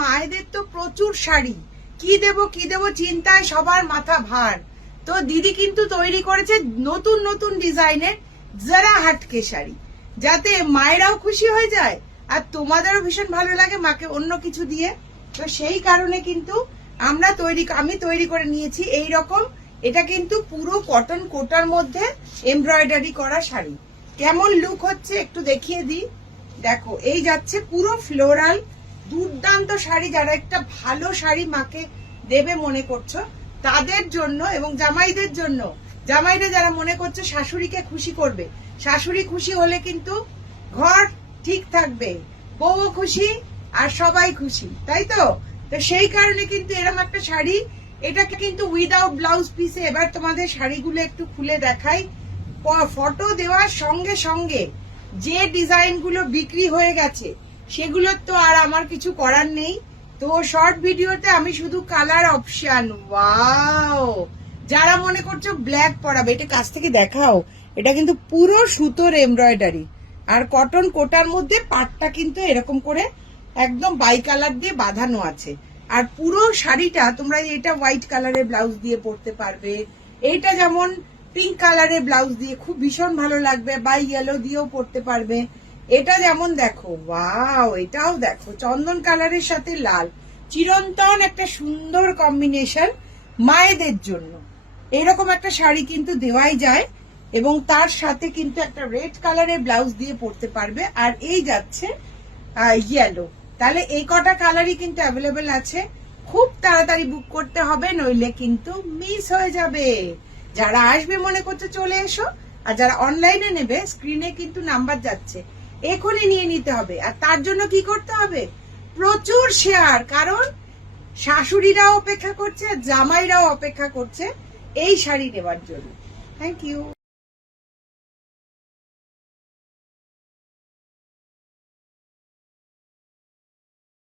মায়েদের তো প্রচুর শাড়ি, কি দেব চিন্তায় সবার মাথা ভার। তো দিদি কিন্তু তৈরি করেছে নতুন নতুন ডিজাইনের যারা হাটকে শাড়ি, যাতে মায়েরাও খুশি হয়ে যায় আর তোমাদেরও ভীষণ ভালো লাগে মাকে অন্য কিছু দিয়ে। তো সেই কারণে কিন্তু আমি তৈরি করে নিয়েছি এই রকম। এটা কিন্তু পুরো কটন কোটার মধ্যে এমব্রয়ডারি করা শাড়ি। কেমন লুক হচ্ছে একটু দেখিয়ে দিই। দেখো, এই যাচ্ছে পুরো ফ্লোরাল, দুর্দান্ত শাড়ি। যারা একটা ভালো শাড়ি মাকে দেবে মনে করছো তাদের জন্য এবং জামাইদের জন্য, জামাইরা যারা মনে করছো শাশুড়িকে খুশি করবে, শাশুড়ি খুশি হলে কিন্তু ঘর ঠিক থাকবে, বউ খুশি আর সবাই খুশি, তাই তো? তো সেই কারণে কিন্তু এরকম একটা শাড়ি, এটাকে কিন্তু উইদাউট ব্লাউজ পিসে। এবার তোমাদের শাড়িগুলো একটু খুলে দেখাই। ফটো দেওয়ার সঙ্গে সঙ্গে যে ডিজাইন গুলো বিক্রি হয়ে গেছে সেগুলোর তো আর আমার কিছু করার নেই। তো শর্ট ভিডিওতে আমি শুধু কালার অপশন, ওয়াও, যারা মনে করছো ব্ল্যাক পরাবে, এটা কাছ থেকে দেখাও। এটা কিন্তু পুরো সুতোর এমব্রয়ডারি আর কটন কোটার মধ্যে পাটটা কিন্তু এরকম করে একদম বাই কালার দিয়ে বাঁধানো আছে। আর পুরো শাড়িটা তোমরা এটা হোয়াইট কালারের ব্লাউজ দিয়ে পরতে পারবে, এইটা যেমন পিঙ্ক কালারের ব্লাউজ দিয়ে খুব ভীষণ ভালো লাগবে, বা ইয়েলো দিয়েও পরতে পারবে। এটা যেমন দেখো, ওয়াও, এটাও দেখো চন্দন কালারের সাথে লাল, চিরন্তন একটা সুন্দর কম্বিনেশন মায়েদের জন্য। এরকম একটা শাড়ি কিন্তু দেওয়াই যায় এবং তার সাথে কিন্তু একটা রেড কালারের ব্লাউজ দিয়ে পরতে পারবে। আর এই যাচ্ছে ইয়েলো। তাহলে এই কটা কালারই কিন্তু অ্যাভেলেবেল আছে। খুব তাড়াতাড়ি বুক করতে হবে, নইলে কিন্তু মিস হয়ে যাবে। যারা আসবে মনে করছে চলে এসো, আর যারা অনলাইনে নেবে স্ক্রিনে কিন্তু নাম্বার যাচ্ছে, এখনই নিয়ে নিতে হবে। আর তার জন্য কি করতে হবে? প্রচুর শেয়ার, কারণ শাশুড়িরাও অপেক্ষা করছে, জামাইরাও অপেক্ষা করছে এই শাড়ি নেবার জন্য। Thank you.